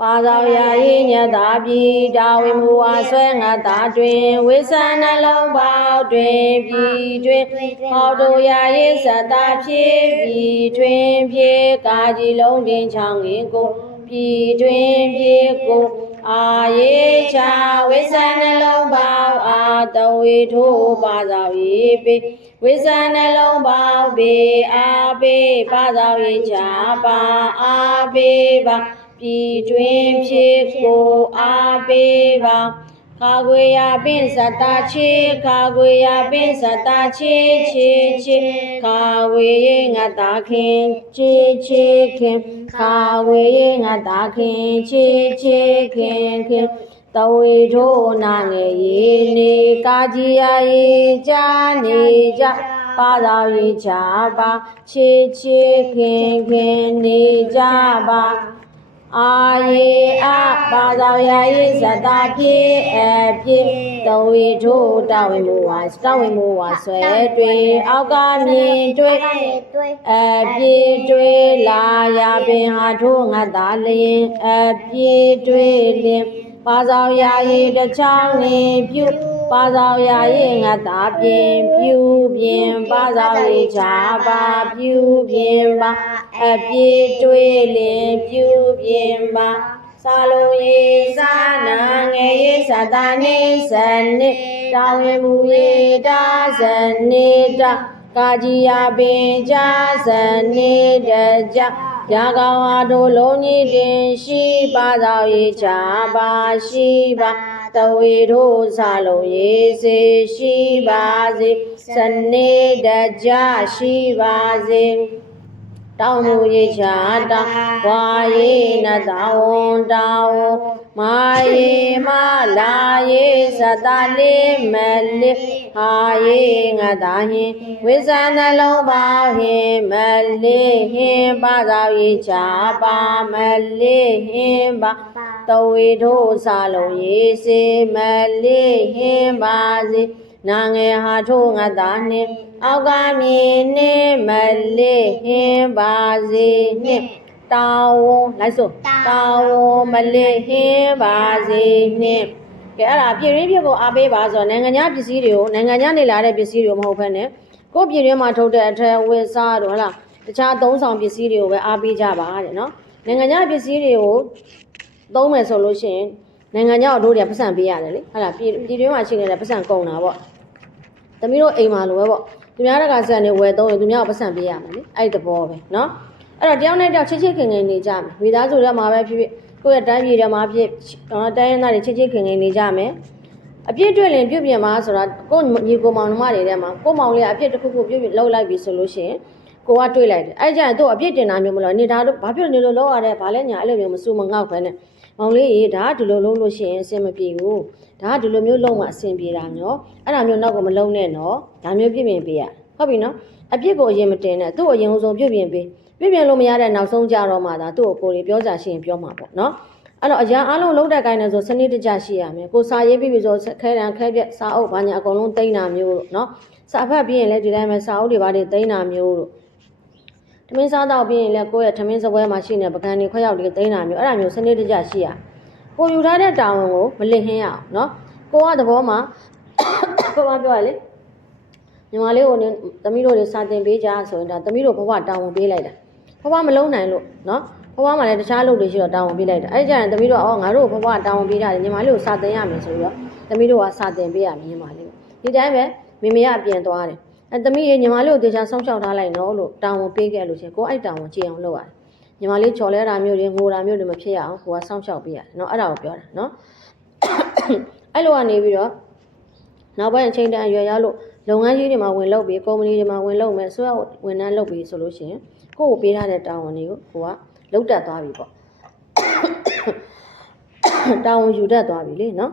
ပါတော်ရာဤညတာပြည်တာဝေမူဝါဆွဲငါတာတွင်ဝိသနှလုံးပေါတွင်ပြည်တွင်ဟောတော်ရာဤစတာဖြစ်ပြည်တွင်ဖြစ်ကာကြီးလုံးတင်ချောင်းရင်ကိုပြည်တွင်ဖြစ်ကိုအာယေချာဝိသနှလုံးပေါအာတဝေထိုးပါတော်ဤပေဝိသနှလုံးပေါပေအာပေပါတော်ဤချာပါအာပေပါပြည်တွင်ဖြစ်ကိုအားပေးပါခါခွေရပင်စတာချေခါခွေရပင်စတာချေချေချေခါဝေရငါတာခင်ချေချေခင်ခါဝေရငါတာခင်ချေချေခင်ခင်တဝေထိုးနာငယ်ရေနေကာကြီးယာရေကြနေကြပါတော်ရေချပါချေချေခင်ခင်နေကြပါအာယေအပါတော်ရာဤဇတာပြေအပြေတဝေထိုးတဝေမူဝါဆွဲတွေအောက်ကမြင်တွေ့အပြေတွေ့လာရပင်ဟာထိုးငါသာလျင်အပြေတွေ့လင်ပါတော်ရာဤတချောင်းနေပြုပါတော်ရာဤငါသာပြင်ပြုပြင်ပါတော်ဤချပါပြုပြင်ပါအပြေတွေ့လင်ပြုပြင်ပါစာလုံးရေစာနာငယ်ရေစတာနေစနေတာဝေမူရေတာစနေတာကာကြီးယာပင်ကြစနေတကြရာကောင်ဟာတို့လုံးကြီးတင်ရှိပါတော်ရေချပါရှိပါတဝေတို့စာလုံးရေစေရှိပါစေစနေတကြရှိပါစေတောင်းမူရေချာတာဝါယေနတာဝန်တာဝမာယေမလာယေသတလေးမလေးဟာယေငါတာဟင်ဝိဇာနှလုံးပါဟင်မလေးဟင်ပါတော်ရေချာပါမလေးဟင်ပါတဝေတို့စာလုံးရေစေမလေးဟင်ပါစေနာငယ်ဟာထိုးငါတာနှင့်အောက်ကမြင်နေမလေးဟင်းပါစေနှင့်တောင်းဝန်လိုက်စို့တောင်းဝန်မလေးဟင်းပါစေနှင့်ကဲအဲ့ဒါပြည်ရင်းပြည်ကိုအားပေးပါဆိုတော့နိုင်ငံခြားပစ္စည်းတွေကိုနိုင်ငံခြားနေလာတဲ့ပစ္စည်းတွေမဟုတ်ဘဲနဲ့ကိုယ့်ပြည်ရင်းမှာထုတ်တဲ့အထက်ဝယ်စားတို့ဟလားတခြားသုံးဆောင်ပစ္စည်းတွေကိုပဲအားပေးကြပါတဲ့နော်နိုင်ငံခြားပစ္စည်းတွေကိုသုံးမယ်ဆိုလို့ရှိရင်နိုင်ငံခြားတို့တွေကပတ်စံပေးရတယ်လေဟလားပြည်ရင်းမှာရှိနေတဲ့ပတ်စံကုန်တာပေါ့သမီးတို့အိမ်မှာလိုပဲပေါ့သူများတကဆန်နေဝယ်သုံးရင်သူများကိုပတ်စံပေးရမယ်လေအဲ့ဒီသဘောပဲเนาะအဲ့တော့တယောက်နဲ့တယောက်ချစ်ချစ်ခင်ခင်နေကြမယ်မိသားစုထဲမှာပဲဖြစ်ဖြစ်ကိုယ့်ရဲ့တိုင်းပြည်ထဲမှာဖြစ်တိုင်းရင်းသားတွေချစ်ချစ်ခင်ခင်နေကြမယ်အပြစ်တွေ့ရင်ပြုတ်ပြင်မှာဆိုတာကိုယ့်ညီကိုမောင်နှမတွေထဲမှာကိုယ့်မောင်လေးကအပြစ်တစ်ခုခုပြုတ်ပြင်လောက်လိုက်ပြီဆိုလို့ရှိရင်ကိုကတွေ့လိုက်တယ်အဲ့ကြရင်သူ့အပြစ်တင်တာမျိုးမလို့နေတာတို့ဘာဖြစ်နေလို့လောက်ရတဲ့ဘာလဲညာအဲ့လိုမျိုးမစူမငေါက်ပဲနဲ့မောင်လေးရေဒါကဒီလိုလုံးလို့ရှိရင်အဆင်မပြေဘူးဒါကဒီလိုမျိုးလုံးမှအဆင်ပြေတာနော်အဲ့ဒါမျိုးနောက်ကမလုံးနဲ့နော်ဒါမျိုးပြည့်ပြင်ပေးရဟုတ်ပြီနော်အပြစ်ကိုအရင်မတင်နဲ့သူ့အရင်ဆုံးပြည့်ပြင်ပေးပြည့်ပြင်လို့မရတဲ့နောက်ဆုံးကြတော့မှဒါသူ့ကိုကိုယ်ပြောစားရှိရင်ပြောမှာပေါ့နော်အဲ့တော့အရာအလုံးလုံးတက်ကိုင်းနေဆိုစနစ်တကျရှိရမယ်ကိုစာရေးပြီးပြီဆိုခဲတံခဲပြက်စာအုပ်ဘာညာအကုန်လုံးတိမ့်တာမျိုးလို့နော်စာဖတ်ပြီးရင်လည်းဒီတိုင်းပဲစာအုပ်တွေဘာတွေတိမ့်တာမျိုးလို့ထမင်းစားတော့ပြီးရင်လည်းကိုယ့်ရဲ့ထမင်းစပွဲမှာရှိနေပကံတွေခွက်ရောက်တွေတိမ့်တာမျိုးအဲ့ဒါမျိုးစနစ်တကျရှိရကိုယူထားတဲ့တာဝန်ကိုမလစ်ဟင်းရအောင်နော်ကိုကသဘောမှာကိုကပြောရလေညီမလေးကိုသမီးတို့တွေစာတင်ပေးကြဆိုရင်ဒါသမီးတို့ဘဝတာဝန်ပေးလိုက်တာဘဝမလုံးနိုင်လို့နော်ဘဝမှာလည်းတခြားလုပ်တွေရှိတော့တာဝန်ပေးလိုက်တာအဲ့ကြရင်သမီးတို့ကငါတို့ဘဝတာဝန်ပေးတာညီမလေးကိုစာတင်ရမယ်ဆိုပြီးတော့သမီးတို့ကစာတင်ပေးရမယ်ညီမလေးဒီတိုင်းပဲမိမေကအပြင်သွားတယ်အဲ့သမီးရေညီမလေးကိုတေချာဆောင်းချောက်ထားလိုက်နော်လို့တာဝန်ပေးခဲ့လို့ချင်းကိုအဲ့တာဝန်ကြည့်အောင်လုပ်ရတယ်ညီမလေးချော်လဲတာမျိုးတွေငိုတာမျိုးတွေမဖြစ်ရအောင်ကိုကဆောင်းချောက်ပေးရတယ်နော်အဲ့ဒါကိုပြောတာနော်အဲ့လိုကနေပြီးတော့နောက်ပိုင်းအချိန်တန်အရွယ်ရောက်လို့လုပ်ငန်းကြီးတွေမှာဝင်လုပ်ပြီးကုမ္ပဏီတွေမှာဝင်လုပ်မယ်ဆိုတော့ဝန်ထမ်းလုပ်ပြီးဆိုလို့ရှိရင်ကိုယ့်ကိုပေးထားတဲ့တာဝန်တွေကိုကိုကလုပ်တတ်သွားပြီပေါ့တာဝန်ယူတတ်သွားပြီလေနော်